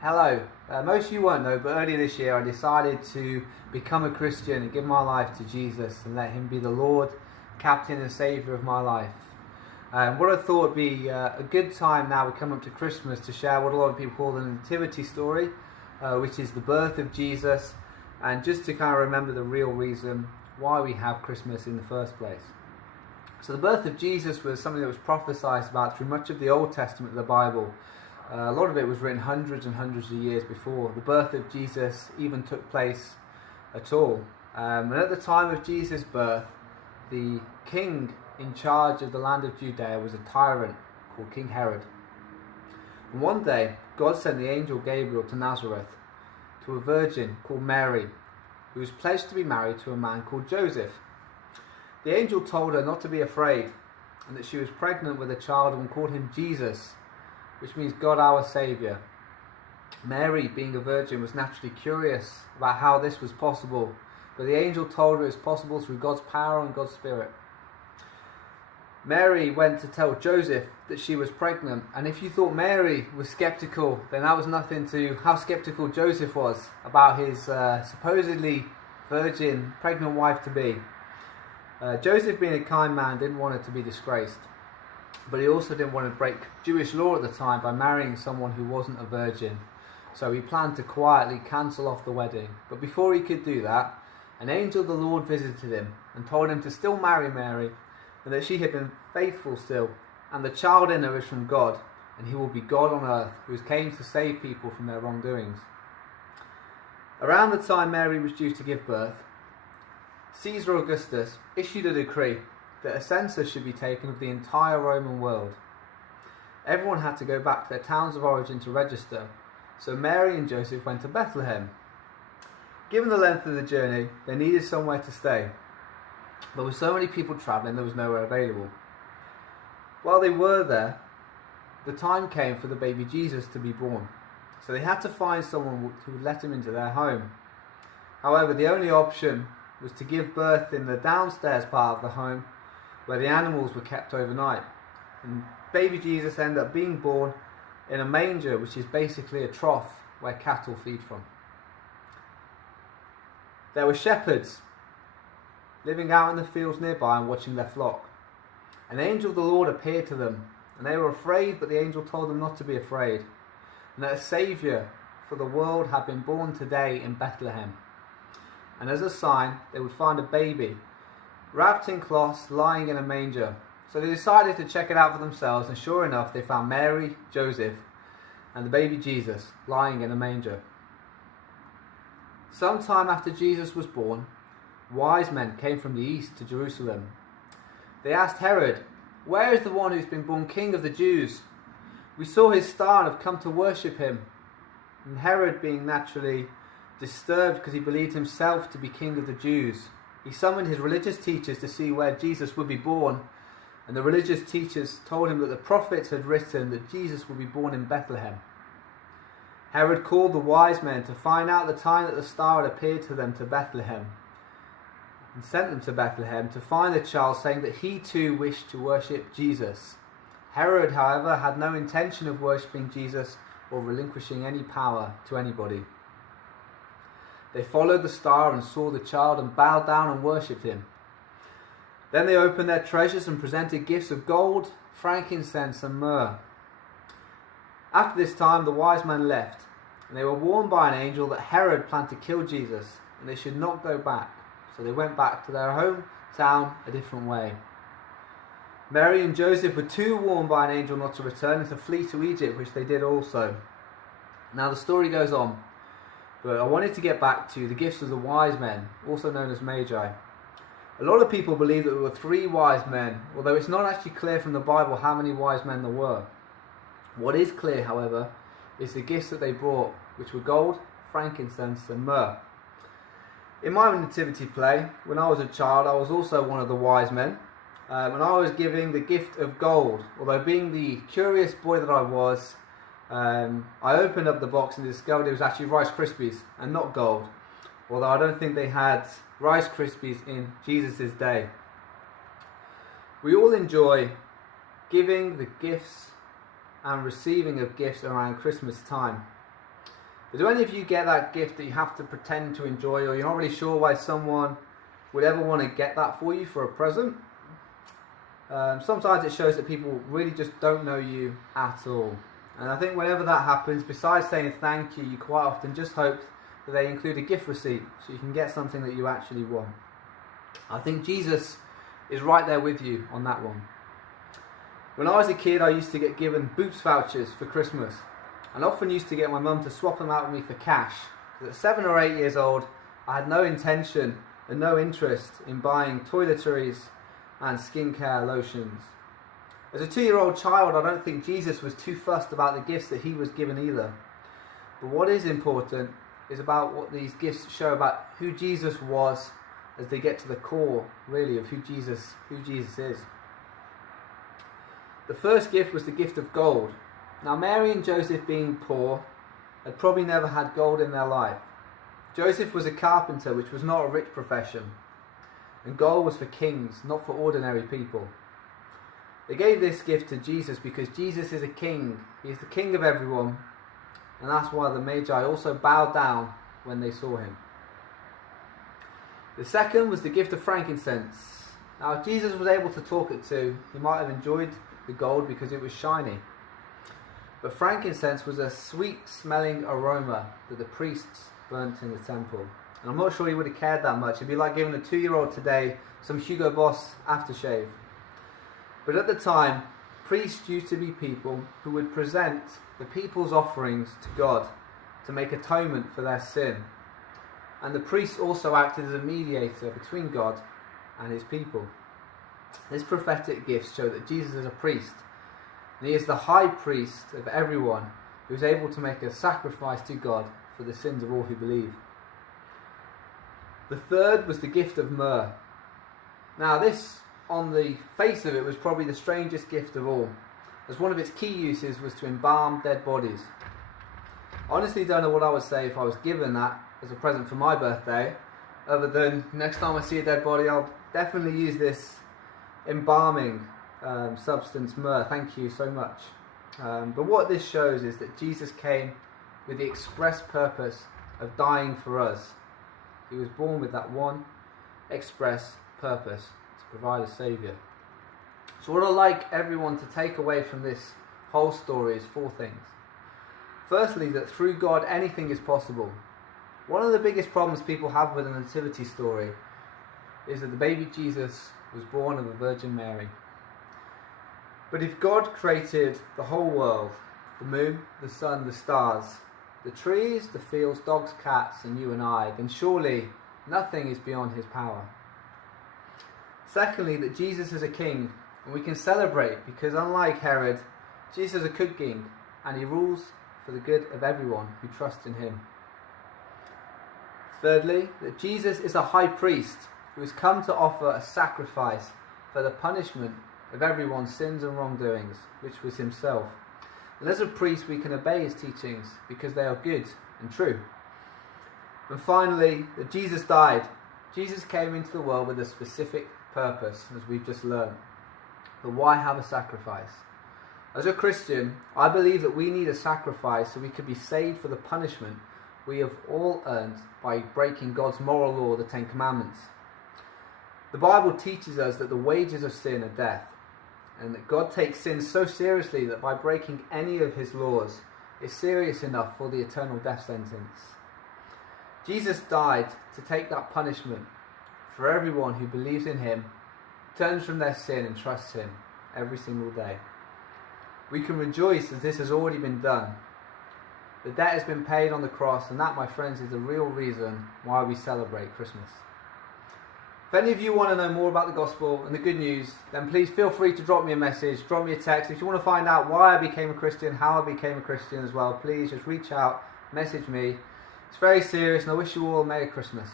Hello. Most of you won't know, but earlier this year I decided to become a Christian and give my life to Jesus and let Him be the Lord, Captain and Saviour of my life. What I thought would be a good time now we come up to Christmas to share what a lot of people call the Nativity story, which is the birth of Jesus, and just to kind of remember the real reason why we have Christmas in the first place. So the birth of Jesus was something that was prophesied about through much of the Old Testament of the Bible. A lot of it was written hundreds and hundreds of years before the birth of Jesus even took place at all. And at the time of Jesus' birth, the king in charge of the land of Judea was a tyrant called King Herod. And one day, God sent the angel Gabriel to Nazareth, to a virgin called Mary, who was pledged to be married to a man called Joseph. The angel told her not to be afraid, and that she was pregnant with a child and called him Jesus, which means God our Saviour. Mary, being a virgin, was naturally curious about how this was possible, but the angel told her it was possible through God's power and God's Spirit. Mary went to tell Joseph that she was pregnant, and if you thought Mary was sceptical, then that was nothing to how sceptical Joseph was about his supposedly virgin pregnant wife-to-be. Joseph, being a kind man, didn't want her to be disgraced. But he also didn't want to break Jewish law at the time by marrying someone who wasn't a virgin. So he planned to quietly cancel off the wedding. But before he could do that, an angel of the Lord visited him and told him to still marry Mary, and that she had been faithful still, and the child in her is from God, and he will be God on earth, who came to save people from their wrongdoings. Around the time Mary was due to give birth, Caesar Augustus issued a decree that a census should be taken of the entire Roman world. Everyone had to go back to their towns of origin to register, so Mary and Joseph went to Bethlehem. Given the length of the journey, they needed somewhere to stay, but with so many people travelling, there was nowhere available. While they were there, the time came for the baby Jesus to be born, so they had to find someone who would let him into their home. However, the only option was to give birth in the downstairs part of the home, where the animals were kept overnight. And baby Jesus ended up being born in a manger, which is basically a trough where cattle feed from. There were shepherds living out in the fields nearby and watching their flock. An angel of the Lord appeared to them, and they were afraid, but the angel told them not to be afraid, and that a Saviour for the world had been born today in Bethlehem. And as a sign, they would find a baby wrapped in cloths, lying in a manger. So they decided to check it out for themselves, and sure enough, they found Mary, Joseph, and the baby Jesus lying in a manger. Sometime after Jesus was born, wise men came from the east to Jerusalem. They asked Herod, "Where is the one who's been born King of the Jews? We saw his star and have come to worship him." And Herod, being naturally disturbed because he believed himself to be King of the Jews, he summoned his religious teachers to see where Jesus would be born, and the religious teachers told him that the prophets had written that Jesus would be born in Bethlehem. Herod called the wise men to find out the time that the star had appeared to them to Bethlehem, and sent them to Bethlehem to find the child, saying that he too wished to worship Jesus. Herod, however, had no intention of worshipping Jesus or relinquishing any power to anybody. They followed the star and saw the child and bowed down and worshipped him. Then they opened their treasures and presented gifts of gold, frankincense and myrrh. After this time the wise men left, and they were warned by an angel that Herod planned to kill Jesus, and they should not go back. So they went back to their hometown a different way. Mary and Joseph were too warned by an angel not to return and to flee to Egypt, which they did also. Now the story goes on, but I wanted to get back to the gifts of the wise men, also known as Magi. A lot of people believe that there were 3 wise men, although it's not actually clear from the Bible how many wise men there were. What is clear, however, is the gifts that they brought, which were gold, frankincense and myrrh. In my nativity play, when I was a child, I was also one of the wise men, and I was giving the gift of gold, although being the curious boy that I was, I opened up the box and discovered it was actually Rice Krispies and not gold, although I don't think they had Rice Krispies in Jesus' day. We all enjoy giving the gifts and receiving of gifts around Christmas time. But do any of you get that gift that you have to pretend to enjoy, or you're not really sure why someone would ever want to get that for you for a present? Sometimes it shows that people really just don't know you at all. And I think whenever that happens, besides saying thank you, you quite often just hope that they include a gift receipt so you can get something that you actually want. I think Jesus is right there with you on that one. When I was a kid, I used to get given Boots vouchers for Christmas, and often used to get my mum to swap them out with me for cash. At 7 or 8 years old, I had no intention and no interest in buying toiletries and skincare lotions. As a 2-year-old child, I don't think Jesus was too fussed about the gifts that he was given either. But what is important is about what these gifts show about who Jesus was, as they get to the core, really, of who Jesus is. The first gift was the gift of gold. Now, Mary and Joseph, being poor, had probably never had gold in their life. Joseph was a carpenter, which was not a rich profession, and gold was for kings, not for ordinary people. They gave this gift to Jesus because Jesus is a king. He is the king of everyone, and that's why the Magi also bowed down when they saw him. The second was the gift of frankincense. Now, if Jesus was able to talk it to, he might have enjoyed the gold because it was shiny. But frankincense was a sweet-smelling aroma that the priests burnt in the temple. And I'm not sure he would have cared that much. It'd be like giving a 2-year-old today some Hugo Boss aftershave. But at the time, priests used to be people who would present the people's offerings to God to make atonement for their sin. And the priests also acted as a mediator between God and his people. This prophetic gift showed that Jesus is a priest, and he is the high priest of everyone who is able to make a sacrifice to God for the sins of all who believe. The third was the gift of myrrh. Now, this, on the face of it, was probably the strangest gift of all, as one of its key uses was to embalm dead bodies. I honestly don't know what I would say if I was given that as a present for my birthday, other than next time I see a dead body, I'll definitely use this embalming substance, myrrh. Thank you so much. But what this shows is that Jesus came with the express purpose of dying for us. He was born with that one express purpose, to provide a saviour. So what I'd like everyone to take away from this whole story is 4 things. Firstly, that through God anything is possible. One of the biggest problems people have with a nativity story is that the baby Jesus was born of a Virgin Mary. But if God created the whole world, the moon, the sun, the stars, the trees, the fields, dogs, cats, and you and I, then surely nothing is beyond his power. Secondly, that Jesus is a king, and we can celebrate because unlike Herod, Jesus is a good king, and he rules for the good of everyone who trusts in him. Thirdly, that Jesus is a high priest who has come to offer a sacrifice for the punishment of everyone's sins and wrongdoings, which was himself. And as a priest, we can obey his teachings because they are good and true. And finally, that Jesus died. Jesus came into the world with a specific purpose, as we've just learned. But why have a sacrifice? As a Christian, I believe that we need a sacrifice so we could be saved for the punishment we have all earned by breaking God's moral law, the 10 Commandments. The Bible teaches us that the wages of sin are death, and that God takes sin so seriously that by breaking any of his laws is serious enough for the eternal death sentence. Jesus died to take that punishment for everyone who believes in him, turns from their sin and trusts him every single day. We can rejoice as this has already been done. The debt has been paid on the cross, and that, my friends, is the real reason why we celebrate Christmas. If any of you want to know more about the gospel and the good news, then please feel free to drop me a message, drop me a text. If you want to find out why I became a Christian, how I became a Christian as well, please just reach out, message me. It's very serious, and I wish you all a Merry Christmas.